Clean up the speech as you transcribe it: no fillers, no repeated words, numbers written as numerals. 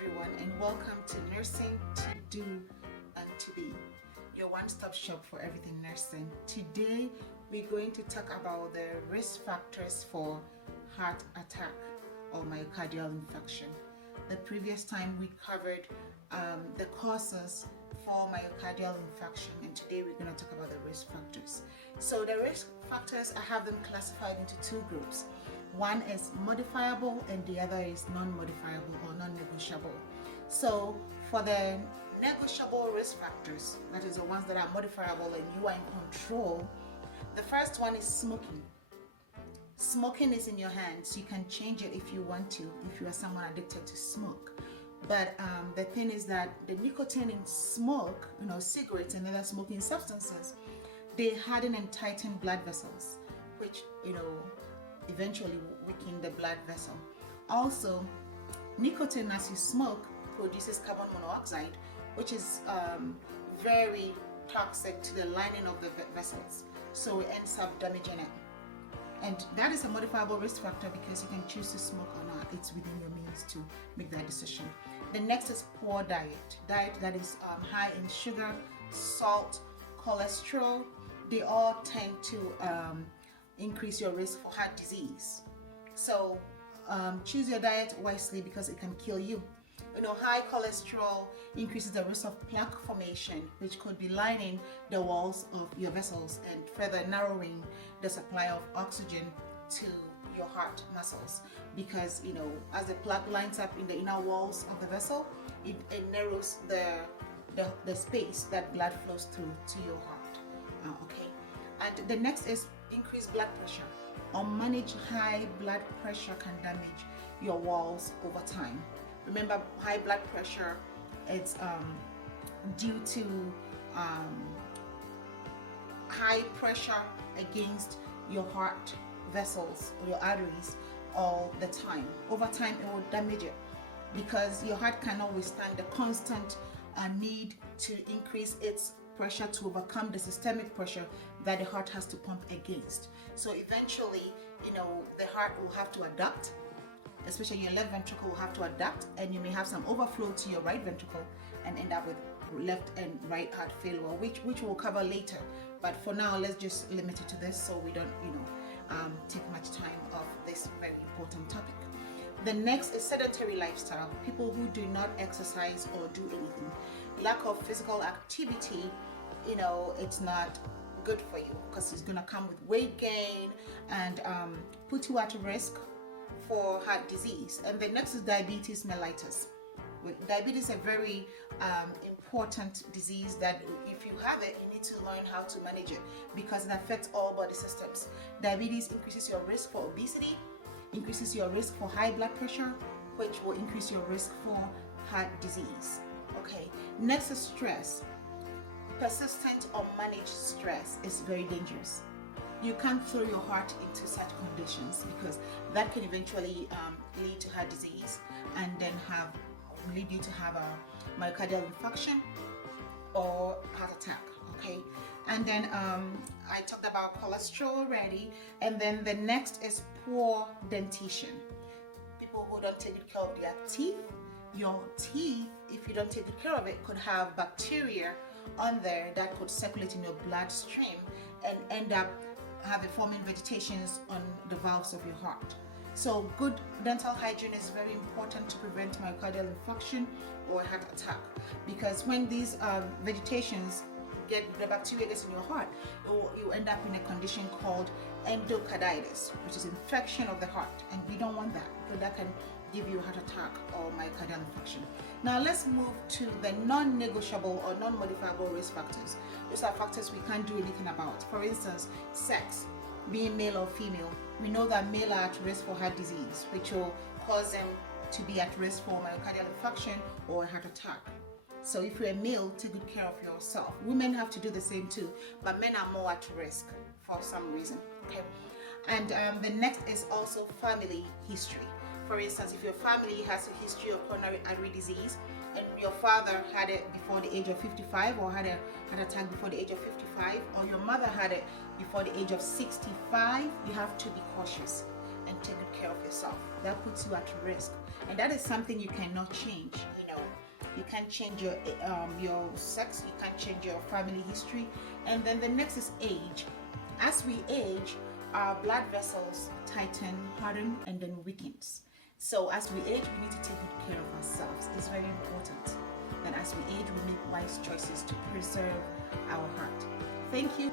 everyone, and welcome to Nursing to Do and to Be, your one-stop shop for everything nursing. Today we're going to talk about the risk factors for heart attack or myocardial infarction. The previous time we covered the causes for myocardial infarction, and today we're going to talk about the risk factors. So the risk factors, I have them classified into two groups. One is modifiable and the other is non-modifiable or non-negotiable. So for the negotiable risk factors, that is the ones that are modifiable and you are in control, the first one is smoking. Smoking is in your hands. You can change it if you want to, if you are someone addicted to smoke. But the thing is that the nicotine in smoke, cigarettes and other smoking substances, they harden and tighten blood vessels, which, eventually weaken the blood vessel. Also, nicotine as you smoke produces carbon monoxide, which is very toxic to the lining of the vessels. So it ends up damaging it. And that is a modifiable risk factor because you can choose to smoke or not. It's within your means to make that decision. The next is poor diet. Diet that is high in sugar, salt, cholesterol. They all tend to increase your risk for heart disease. So choose your diet wisely because it can kill you. High cholesterol increases the risk of plaque formation, which could be lining the walls of your vessels and further narrowing the supply of oxygen to your heart muscles. Because as the plaque lines up in the inner walls of the vessel, it narrows the space that blood flows through to your heart. Okay. And the next is increased blood pressure. Unmanaged high blood pressure can damage your walls over time. Remember, high blood pressure is due to high pressure against your heart vessels or your arteries all the time. Over time, it will damage it because your heart cannot withstand the constant need to increase its pressure to overcome the systemic pressure that the heart has to pump against. So eventually, the heart will have to adapt, especially your left ventricle will have to adapt, and you may have some overflow to your right ventricle and end up with left and right heart failure, which we'll cover later. But for now, let's just limit it to this so we don't, take much time off this very important topic. The next is sedentary lifestyle. People who do not exercise or do anything. Lack of physical activity, it's not good for you because it's going to come with weight gain and put you at risk for heart disease. And the next is diabetes mellitus. Diabetes is a very important disease that if you have it, you need to learn how to manage it because it affects all body systems. Diabetes increases your risk for obesity, increases your risk for high blood pressure, which will increase your risk for heart disease. Okay, next is stress. Persistent or managed stress is very dangerous. You can't throw your heart into such conditions because that can eventually lead to heart disease and then lead you to have a myocardial infarction or heart attack. Okay, and then I talked about cholesterol already, and then the next is poor dentition. People who don't take good care of their teeth. Your teeth, if you don't take good care of it, could have bacteria on there that could circulate in your bloodstream and end up forming vegetations on the valves of your heart. So good dental hygiene is very important to prevent myocardial infarction or heart attack, because when these vegetations the bacteria gets in your heart, you end up in a condition called endocarditis, which is infection of the heart, and we don't want that because that can give you a heart attack or myocardial infarction. Now let's move to the non-negotiable or non-modifiable risk factors. Those are factors we can't do anything about. For instance, sex, being male or female. We know that male are at risk for heart disease, which will cause them to be at risk for myocardial infarction or a heart attack. So if you're a male, take good care of yourself. Women have to do the same too, but men are more at risk for some reason. Okay, and the next is also family history. For instance, if your family has a history of coronary artery disease and your father had it before the age of 55 or had a heart attack before the age of 55, or your mother had it before the age of 65, you have to be cautious and take good care of yourself. That puts you at risk, and that is something you cannot change. You can't change your sex, you can't change your family history. And then the next is age. As we age, our blood vessels tighten, harden, and then weakens. So as we age, we need to take good care of ourselves. It's very important that as we age, we make wise choices to preserve our heart. Thank you.